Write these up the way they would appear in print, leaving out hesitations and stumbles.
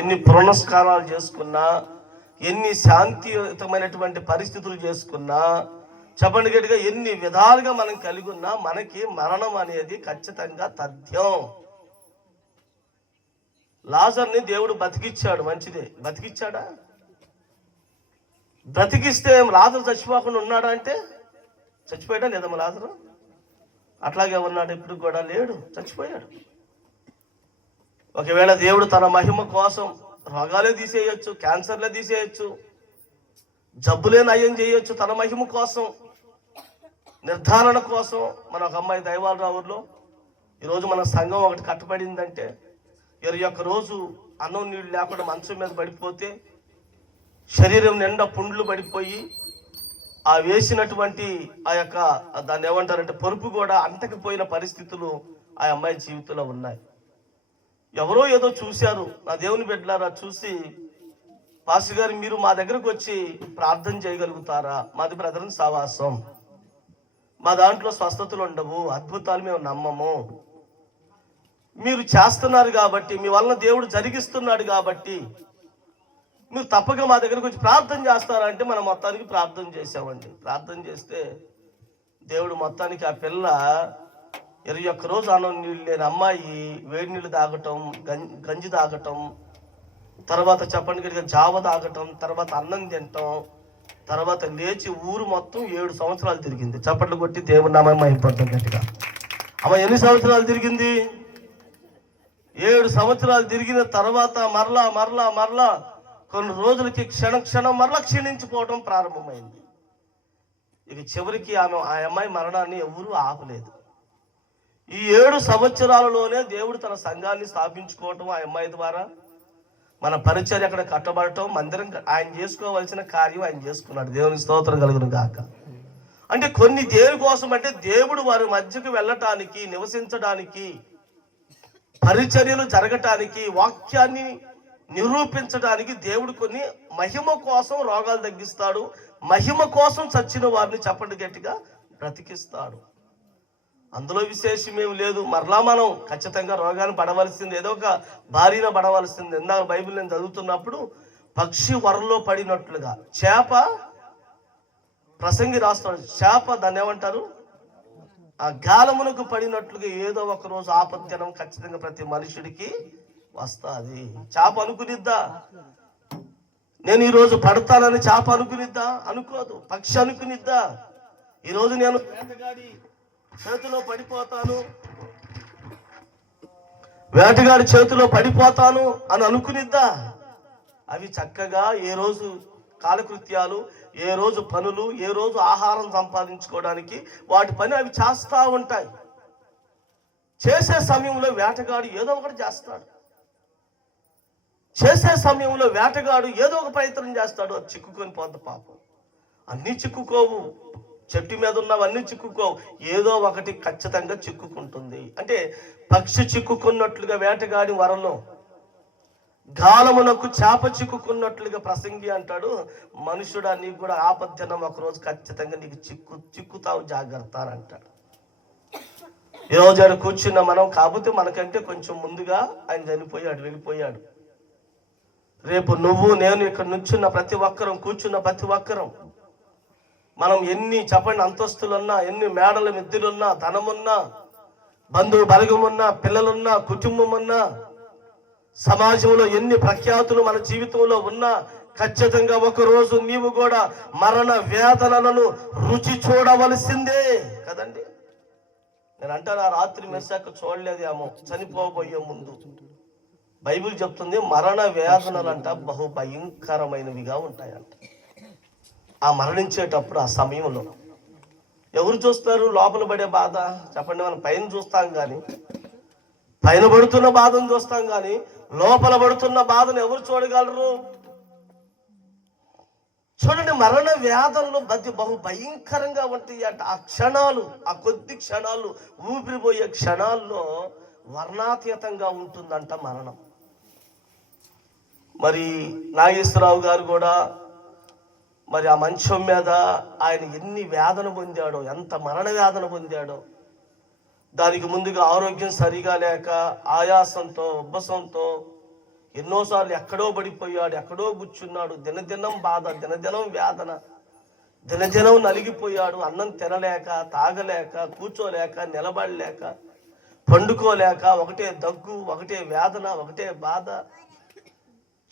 ఎన్ని పునస్కారాలు చేసుకున్నా, ఎన్ని శాంతియుతమైనటువంటి పరిస్థితులు చేసుకున్నా, చెప్పండి గట్టిగా, ఎన్ని విధాలుగా మనం కలిగి ఉన్నా మనకి మరణం అనేది ఖచ్చితంగా తథ్యం. లాజర్ని దేవుడు బతికిచ్చాడు, మంచిదే. బతికిచ్చాడా? బ్రతికిస్తే లాజరు చచ్చిపోకుండా ఉన్నాడా అంటే చచ్చిపోయాడా లేదమ్మా లాజరు? అట్లాగే ఉన్నాడు, ఇప్పుడు కూడా లేడు, చచ్చిపోయాడు. ఒకవేళ దేవుడు తన మహిమ కోసం రోగాలే తీసేయచ్చు, క్యాన్సర్లే తీసేయచ్చు, జబ్బులే నయం చేయొచ్చు. తన మహిమ కోసం, నిర్ధారణ కోసం. మన ఒక అమ్మాయి దైవాలరావులో ఈరోజు మన సంఘం ఒకటి కట్టబడిందంటే 21 రోజు అన్నం నీళ్ళు లేకుండా మంచం మీద పడిపోతే శరీరం నిండా పుండ్లు పడిపోయి ఆ వేసినటువంటి ఆ యొక్క దాన్ని ఏమంటారంటే పరుపు కూడా అంతకపోయిన పరిస్థితులు ఆ అమ్మాయి జీవితంలో ఉన్నాయి. ఎవరో ఏదో చూశారు, నా దేవుని బిడ్డలారా, చూసి పాస్టర్ గారు మీరు మా దగ్గరకు వచ్చి ప్రార్థన చేయగలుగుతారా? మాది బ్రదరన్ సావాసం, మా దాంట్లో స్వస్థతలు ఉండవు, అద్భుతాలు మేము నమ్మము. మీరు చేస్తున్నారు కాబట్టి, మీ వలన దేవుడు జరిగిస్తున్నాడు కాబట్టి మీరు తప్పక మా దగ్గరకు వచ్చి ప్రార్థన చేస్తారంటే మనం మొత్తానికి ప్రార్థన చేసామండి. ప్రార్థన చేస్తే దేవుడు మొత్తానికి ఆ పిల్ల 21 రోజు అన్నం నీళ్ళు లేని అమ్మాయి వేడి నీళ్ళు తాగటం, గంజి తాగటం, తర్వాత చెప్పండి గట్టిగా జావ తాగటం, తర్వాత అన్నం తినటం, తర్వాత లేచి ఊరు మొత్తం 7 సంవత్సరాలు తిరిగింది. చప్పట్లు కొట్టి దేవుని నామం మహిమపడతాం గట్టిగా. అమ్మ ఎన్ని సంవత్సరాలు తిరిగింది? 7 సంవత్సరాలు తిరిగిన తర్వాత మరలా కొన్ని రోజులకి క్షణం మరలా క్షీణించిపోవడం ప్రారంభమైంది. ఇక చివరికి ఆ అమ్మాయి మరణాన్ని ఎవరూ ఆపలేదు. ఈ 7 సంవత్సరాలలోనే దేవుడు తన సంఘాన్ని స్థాపించుకోవటం, ఆ అమ్మాయి ద్వారా మన పరిచర్య అక్కడ కట్టబడటం, మందిరం ఆయన చేసుకోవాల్సిన కార్యం ఆయన చేసుకున్నాడు. దేవునికి స్తోత్రం కలుగును గాక. అంటే కొన్ని దేని కోసం అంటే దేవుడు వారి మధ్యకు వెళ్ళటానికి, నివసించడానికి, పరిచర్యలు జరగటానికి, వాక్యాన్ని నిరూపించడానికి దేవుడు కొన్ని మహిమ కోసం రోగాలు తగ్గిస్తాడు, మహిమ కోసం చచ్చిన వారిని చెప్పండి గట్టిగా బ్రతికిస్తాడు. అందులో విశేషమేమి లేదు. మరలా మనం ఖచ్చితంగా రోగాన్ని పడవలసింది, ఏదో ఒక భారీన పడవలసింది. ఇందాక బైబిల్ నేను చదువుతున్నప్పుడు పక్షి వరలో పడినట్లుగా చేప, ప్రసంగి రాస్తాడు, చేప దాన్ని ఏమంటారు, ఆ గాలమునకు పడినట్లుగా ఏదో ఒక రోజు ఆపత్యనం ఖచ్చితంగా ప్రతి మనుషుడికి వస్తుంది. చేప అనుకునిద్దా నేను ఈరోజు పడతానని? చేప అనుకునిద్దా? అనుకోదు. పక్షి అనుకునిద్దా ఈరోజు నేను వేటగాడి చేతిలో పడిపోతాను, వేటగాడి చేతిలో పడిపోతాను అని అనుకునిద్దా? అవి చక్కగా ఏ రోజు కాలకృత్యాలు, ఏ రోజు పనులు, ఏ రోజు ఆహారం సంపాదించుకోవడానికి వాటి పని అవి చేస్తూ ఉంటాయి. చేసే సమయంలో వేటగాడు ఏదో ఒకటి చేస్తాడు. చేసే సమయంలో వేటగాడు ఏదో ఒక ప్రయత్నం చేస్తాడు. అది చిక్కుకొని పోద్ది పాపం. అన్నీ చిక్కుకోవు, చెట్టు మీద ఉన్నవన్నీ చిక్కుకోవు, ఏదో ఒకటి ఖచ్చితంగా చిక్కుకుంటుంది. అంటే పక్షి చిక్కుకున్నట్లుగా వేటగాడి వరలో, గాలమునకు చేప చిక్కుకున్నట్లుగా ప్రసంగి అంటాడు, మనుషుడా నీకు కూడా ఆపద్దినం ఒకరోజు ఖచ్చితంగా నీకు చిక్కుతావు, జాగ్రత్త అని అంటాడు. ఈరోజు ఆయన కూర్చున్న మనం, కాకపోతే మనకంటే కొంచెం ముందుగా ఆయన చనిపోయాడు, వెళ్ళిపోయాడు. రేపు నువ్వు నేను ఇక్కడ నుంచున్న ప్రతి ఒక్కరం, కూర్చున్న ప్రతి ఒక్కరం, మనం ఎన్ని చెప్పండి అంతస్తులున్నా, ఎన్ని మేడల మిద్దెలున్నా, ధనమున్నా, బంధువు బలగమున్నా, పిల్లలున్నా, కుటుంబం ఉన్నా, సమాజంలో ఎన్ని ప్రఖ్యాతులు మన జీవితంలో ఉన్నా ఖచ్చితంగా ఒకరోజు నీవు కూడా మరణ వేదనలను రుచి చూడవలసిందే కదండి. నేను అంటాను, ఆ రాత్రి మెస్సాక చూడలేదేమో చనిపోబోయే ముందు. బైబిల్ చెప్తుంది మరణ వేదనలంట బహు భయంకరమైనవిగా ఉంటాయంట. ఆ మరణించేటప్పుడు ఆ సమయంలో ఎవరు చూస్తారు? లోపల పడే బాధ చెప్పండి. మనం పైన చూస్తాం కానీ, పైన పడుతున్న బాధను చూస్తాం కానీ, లోపల పడుతున్న బాధను ఎవరు చూడగలరు? చూడండి, మరణ వేదనలు బహు భయంకరంగా ఉంటాయి అంట. ఆ క్షణాలు, ఆ కొద్ది క్షణాలు, ఊపిరిపోయే క్షణాల్లో వర్ణాతీతంగా ఉంటుందంట మరణం. మరి నాగేశ్వరరావు గారు కూడా మరి ఆ మంచం మీద ఆయన ఎన్ని వేదన పొందాడో, ఎంత మరణ వేదన పొందాడో. దానికి ముందుగా ఆరోగ్యం సరిగా లేక, ఆయాసంతో, ఉబ్బసంతో ఎన్నోసార్లు ఎక్కడో పడిపోయాడు, ఎక్కడో కూర్చున్నాడు. దినదినం బాధ, దినదినం వేదన, దినదినం నలిగిపోయాడు. అన్నం తినలేక, తాగలేక, కూర్చోలేక, నిలబడలేక, పండుకోలేక, ఒకటే దగ్గు, ఒకటే వేదన, ఒకటే బాధ.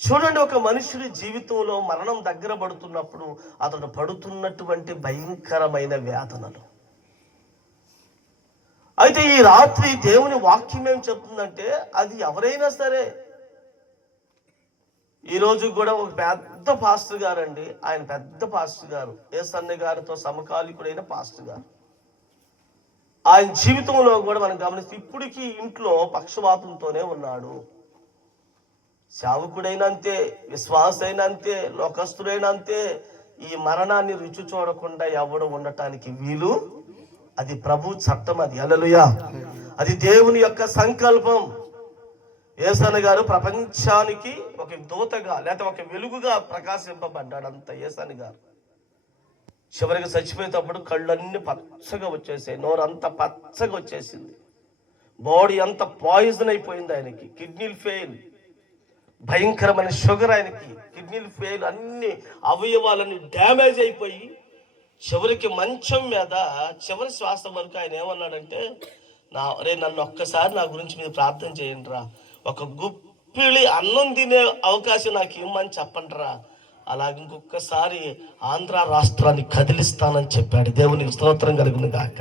చూడండి, ఒక మనుషుడి జీవితంలో మరణం దగ్గర పడుతున్నప్పుడు అతడు పడుతున్నటువంటి భయంకరమైన వేదనలు. అయితే ఈ రాత్రి దేవుని వాక్యం ఏం చెప్తుందంటే, అది ఎవరైనా సరే, ఈరోజు కూడా ఒక పెద్ద పాస్టర్ గారు అండి, ఆయన పెద్ద పాస్టర్ గారు, యేసన్న గారితో సమకాలికుడైన పాస్టర్ గారు. ఆయన జీవితంలో కూడా మనం గమనిస్తే ఇప్పటికీ ఇంట్లో పక్షవాతంతోనే ఉన్నాడు. సేవకుడైనా అంతే, విశ్వాసైనా అంతే, లోకస్తుడైనా అంతే. ఈ మరణాన్ని రుచి చూడకుండా ఎవడు ఉండటానికి వీలు. అది ప్రభు చట్టం, అది హల్లెలూయా, అది దేవుని యొక్క సంకల్పం. యేసన్న గారు ప్రపంచానికి ఒక దూతగా లేకపోతే ఒక వెలుగుగా ప్రకాశింపబడ్డాడు. అంత యేసన్న గారు చివరికి చచ్చిపోయేటప్పుడు కళ్ళన్నీ పచ్చగా వచ్చేసాయి, నోరంతా పచ్చగా వచ్చేసింది, బాడీ అంతా పాయిజన్ అయిపోయింది. ఆయనకి కిడ్నీలు ఫెయిల్, భయంకరమైన షుగర్, ఆయనకి కిడ్నీలు ఫెయిల్, అన్ని అవయవాలన్నీ డ్యామేజ్ అయిపోయి చివరికి మంచం మీద చివరి శ్వాస వరకు ఆయన ఏమన్నాడంటే, నన్ను ఒక్కసారి నా గురించి మీరు ప్రార్థన చేయండి రా, ఒక గుప్పిలి అన్నం తినే అవకాశం నాకు ఇవ్వమని చెప్పండి రా, అలాగే ఇంకొకసారి ఆంధ్ర రాష్ట్రాన్ని కదిలిస్తానని చెప్పాడు. దేవునికి స్తోత్రం కలుగును గాక.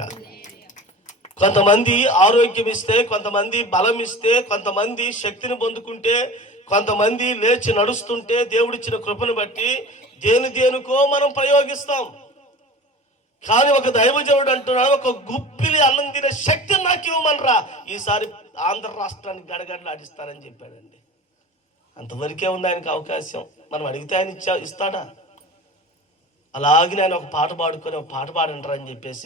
కొంతమంది ఆరోగ్యం ఇస్తే, కొంతమంది బలం ఇస్తే, కొంతమంది శక్తిని పొందుకుంటే, కొంతమంది లేచి నడుస్తుంటే దేవుడిచ్చిన కృపను బట్టి దేనికో మనం ప్రయోగిస్తాం. కానీ ఒక దైవజనుడు అంటున్నాడు, ఒక గుప్పిలి అన్నం తినే శక్తిని నాకు ఇవ్వమనరా, ఈసారి ఆంధ్ర రాష్ట్రాన్ని గడగడలాడిస్తానని చెప్పాడండి. అంతవరకే ఉంది ఆయనకు అవకాశం. మనం అడిగితే ఆయన ఇస్తాడా? అలాగే ఆయన ఒక పాట పాడుకొని, ఒక పాట పాడంటారని చెప్పేసి